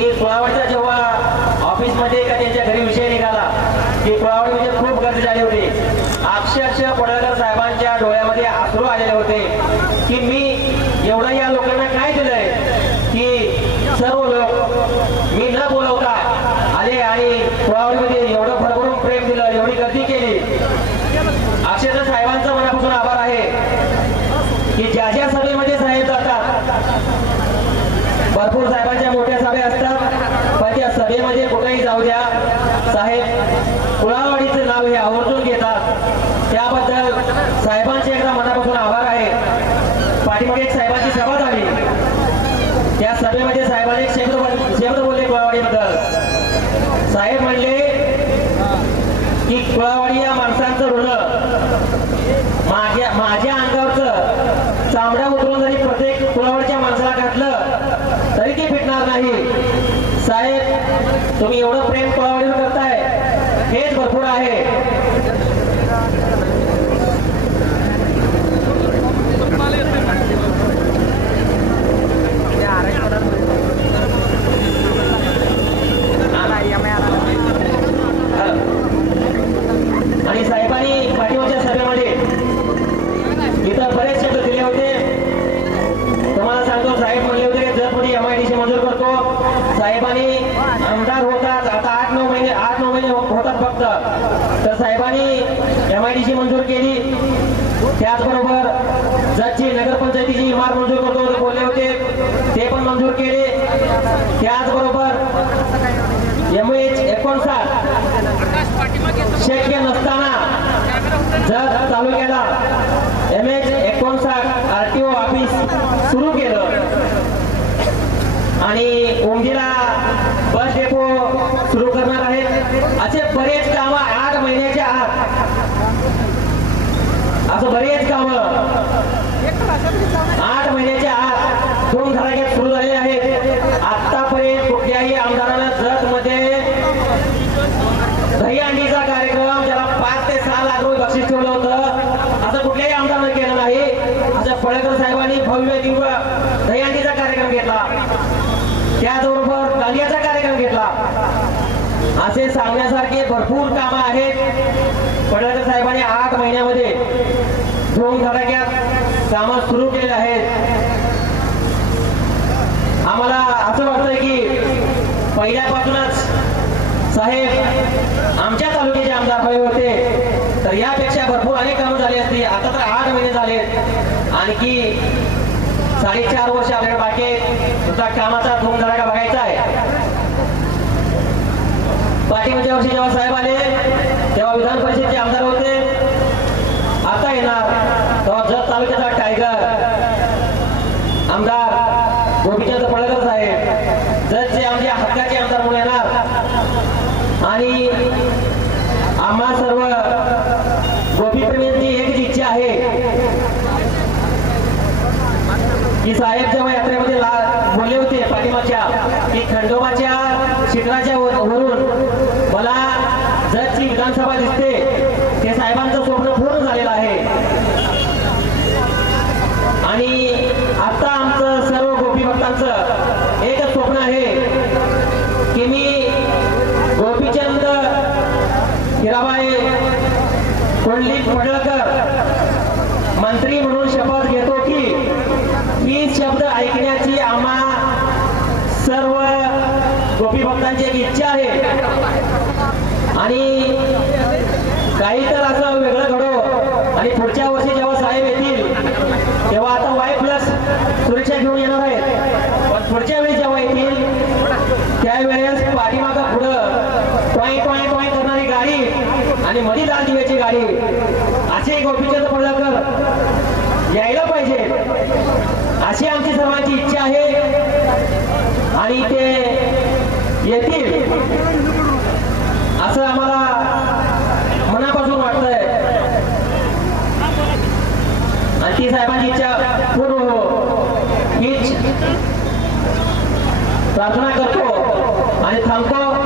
की कुळावडचा जेव्हा ऑफिसमध्ये का त्यांच्या घरी विषय निघाला की कुळावड म्हणजे खूप गर्दी झाली होती. अक्षरशः पडळकर साहेबांच्या डोळ्यामध्ये आसरू आलेले होते की मी एवढं या लोकांना काय दिलंय की सर्व लोक मी न बोलवता आले आणि कुळावडीमध्ये एवढं भरभरून प्रेम दिलं एवढी गर्दी केली अक्षरशः साहेबांचा मनापासून आभार आहे की ज्या ज्या सभेमध्ये साहेब जातात भरपूर साहेबांच्या मोठ्या सभा असतात पण त्या सभेमध्ये कुठेही जाऊ द्या साहेब कुळावाडीचं नाव हे आवर्जून घेतात त्याबद्दल साहेबांचे एकदा मनापासून आभार आहे. पाठीमागे एक साहेबांची सभा झाली. त्या सभेमध्ये साहेबांनी एक शब्द शब्द बोलले कुळावाडीबद्दल. साहेब म्हणले की कुळावाडी या माणसांचं ऋण माझ्या माझ्या अंगावरचं चामडा उतरून जरी प्रत्येक कुळावाडीच्या माणसाला घातलं तरी ते फिटणार नाही. साहेब तुम्ही एवढं प्रेम कुळावाडीवर करताय हेच भरपूर आहे. आमदार होतात. आता आठ नऊ महिने आठ नऊ महिने होतात फक्त. तर साहेबांनी एम आय डी ची मंजूर केली. त्याचबरोबर जतची नगरपंचायतीची इमारत मंजूर करतो बोलले होते. ते पण मंजूर केले. त्याचबरोबर एम एच एकोणसाठ शक्य नसताना जर तालुक्याला एम एच एकोणसाठ आर टी ओ ऑफिस सुरू केलं. आणि ओंगीला बस डेपो सुरू करणार आहेत. असे बरेच काम आठ महिन्याच्या आत असं बरेच काम आठ महिन्याच्या आत दोन धडाक्यात सुरू झालेले आहेत. आतापर्यंत कुठल्याही आमदारानं जत मध्ये दहीहंडीचा कार्यक्रम ज्याला पाच ते सहा लाख रुपये बक्षीस ठेवलं होतं असं कुठल्याही आमदारानं केलं नाही. असं फळेकर साहेबांनी भव्य दिव्य दहीहंडीचा कार्यक्रम घेतला. त्याचबरोबर दांडियाचा असे सांगण्यासारखे भरपूर कामं आहेत. पडळकर साहेबांनी आठ महिन्यामध्ये दोन धडाक्यात कामं सुरू केले आहेत. आम्हाला असं वाटतंय की पहिल्यापासूनच साहेब आमच्या तालुक्याचे आमदार हवे होते. तर यापेक्षा भरपूर अनेक कामं झाली असती. आता तर आठ महिने झाले आणखी साडेचार वर्ष आपल्याकडे बाकी सुद्धा कामाचा कामाचा धूमधडाका बघायचा आहे. पाठीमागच्या वर्षी जेव्हा साहेब आले तेव्हा विधान परिषदेचे आमदार होते. आता येणार तेव्हा जत तालुक्याचा टायगर आमदार गोपीचंद पडळकर साहेब. जतचे आमच्या हक्काचे आमदार म्हणून येणार. आणि आम्हा सर्व गोपीप्रेमींची एकच इच्छा आहे की साहेब जेव्हा यात्रेमध्ये बोलले होते पाठीमागच्या की खंडोबाच्या शिखराच्या वरून मला जतची विधानसभा दिसते. ते साहेबांचं स्वप्न पूर्ण झालेलं आहे. आणि आता आमचं सर्व गोपी भक्तांचं एकच स्वप्न आहे की मी गोपीचंद हिराबाई कोंडली पडळकर मंत्री म्हणून शपथ घेतो की ही शब्द ऐकण्याची आम्हा सर्व गोपी भक्तांची एक इच्छा आहे. आणि काही तर असं वेगळं घडो. आणि पुढच्या वर्षी जेव्हा साहेब येतील तेव्हा आता वाय प्लस सुरक्षा घेऊन येणार आहेत. पण पुढच्या वेळी जेव्हा येतील त्यावेळेस पाठीमागा पुढं टॉय टॉय टॉय करणारी गाडी आणि मध्ये लाल दिव्याची गाडी असे गोपीचंद पडळकर यायला पाहिजे. अशी आमची सर्वांची इच्छा आहे. आणि ते येतील. असं आम्हाला मनापासून वाटतंय. आणि ती साहेबांची इच्छा पूर्ण हो. हीच प्रार्थना करतो आणि थांबतो.